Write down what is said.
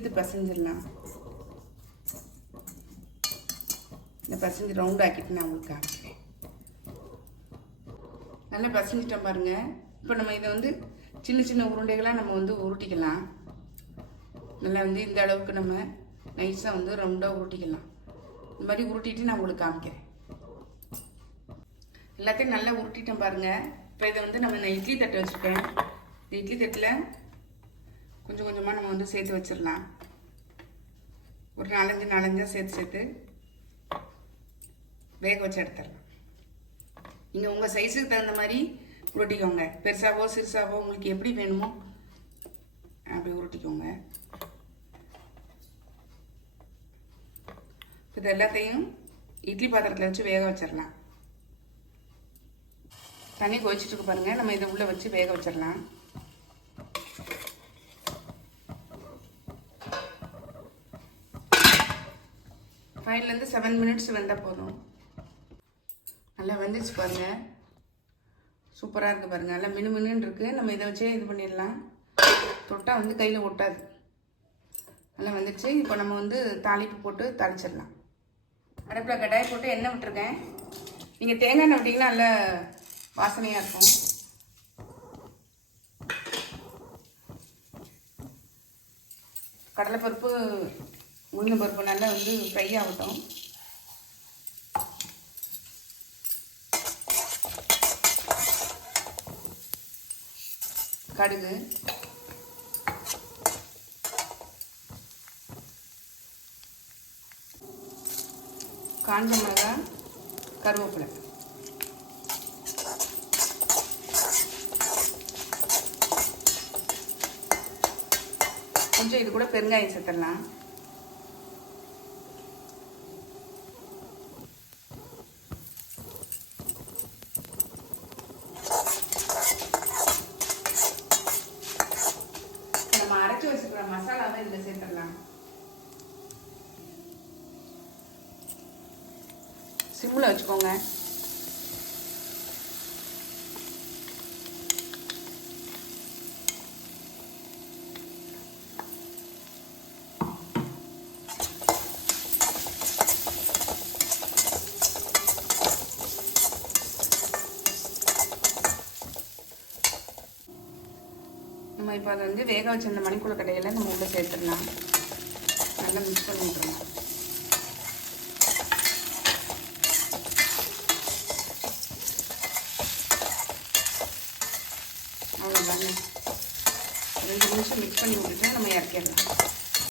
இழுத்து பசைஞ்சிடலாம். இந்த பசஞ்சு ரவுண்ட் ஆக்கிட்டு நான் உங்களுக்கு காமிக்கிறேன். நல்லா பசஞ்சிட்டோம் பாருங்கள் இப்போ நம்ம இதை வந்து சின்ன சின்ன உருண்டைகளாக நம்ம வந்து உருட்டிக்கலாம். நல்லா வந்து இந்த அளவுக்கு நம்ம நைஸாக வந்து ரவுண்டாக உருட்டிக்கலாம். இந்த மாதிரி உருட்டிட்டு நான் உங்களுக்கு காமிக்கிறேன். எல்லாத்தையும் நல்லா உருட்டிட்டேன் பாருங்கள் இப்போ இதை வந்து நம்ம நான் இட்லி தட்டை வச்சுருக்கேன். இந்த இட்லி தட்டில் கொஞ்சம் கொஞ்சமாக நம்ம வந்து சேர்த்து வச்சிடலாம். ஒரு நாலஞ்சு நாலஞ்சாக சேர்த்து சேர்த்து வேக வச்சு எடுத்துடலாம். நீங்கள் உங்கள் சைஸுக்கு தகுந்த மாதிரி உருட்டிக்கோங்க. பெருசாகவோ சிறுசாவோ உங்களுக்கு எப்படி வேணுமோ அப்படி உருட்டிக்கோங்க. இது எல்லாத்தையும் இட்லி பாத்திரத்தில் வச்சு வேக வச்சிடலாம். தண்ணி கொதிச்சிட்டு இருக்கு பாருங்கள் நம்ம இதை உள்ளே வச்சு வேக வச்சிடலாம். ஃபைவ்லேருந்து செவன் மினிட்ஸ் வெந்தால் போதும். நல்லா வெந்துச்சு பாருங்கள் சூப்பராக இருக்குது பாருங்கள் நல்லா மினு மினுன்னு இருக்குது நம்ம இதை வச்சே இது பண்ணிடலாம். தொட்டால் வந்து கையில் ஒட்டாது. நல்லா வந்துடுச்சு இப்போ நம்ம வந்து தாளிப்பு போட்டு தாளிச்சிடலாம் அடுப்பில் கடாய் போட்டு எண்ணெய் விட்டுருக்கேன். நீங்கள் தேங்காய் எண்ணெய் விட்டிங்கன்னா நல்ல வாசனையாக இருக்கும். கடலைப்பருப்பு உளுந்த பருப்பு நல்லா வந்து ஃப்ரை ஆகட்டும். கடுகு. காஞ்ச மிளகா கருவேப்பிலை. கொஞ்சம் இது கூட பெருங்காயம் சேர்த்துடலாம். சிம்மில் வச்சுக்கோங்க. நம்ம இப்போ அதை வந்து வேக வச்சிருந்த மணிக்குள்ள கடையில் நம்ம உள்ளே சேர்த்துடலாம். நல்லா மிக்ஸ் பண்ணி அவ்வளோதாங்க ரெண்டு நிமிஷம் மிக்ஸ் பண்ணி விட்டுட்டு நம்ம இறக்கிடலாம்.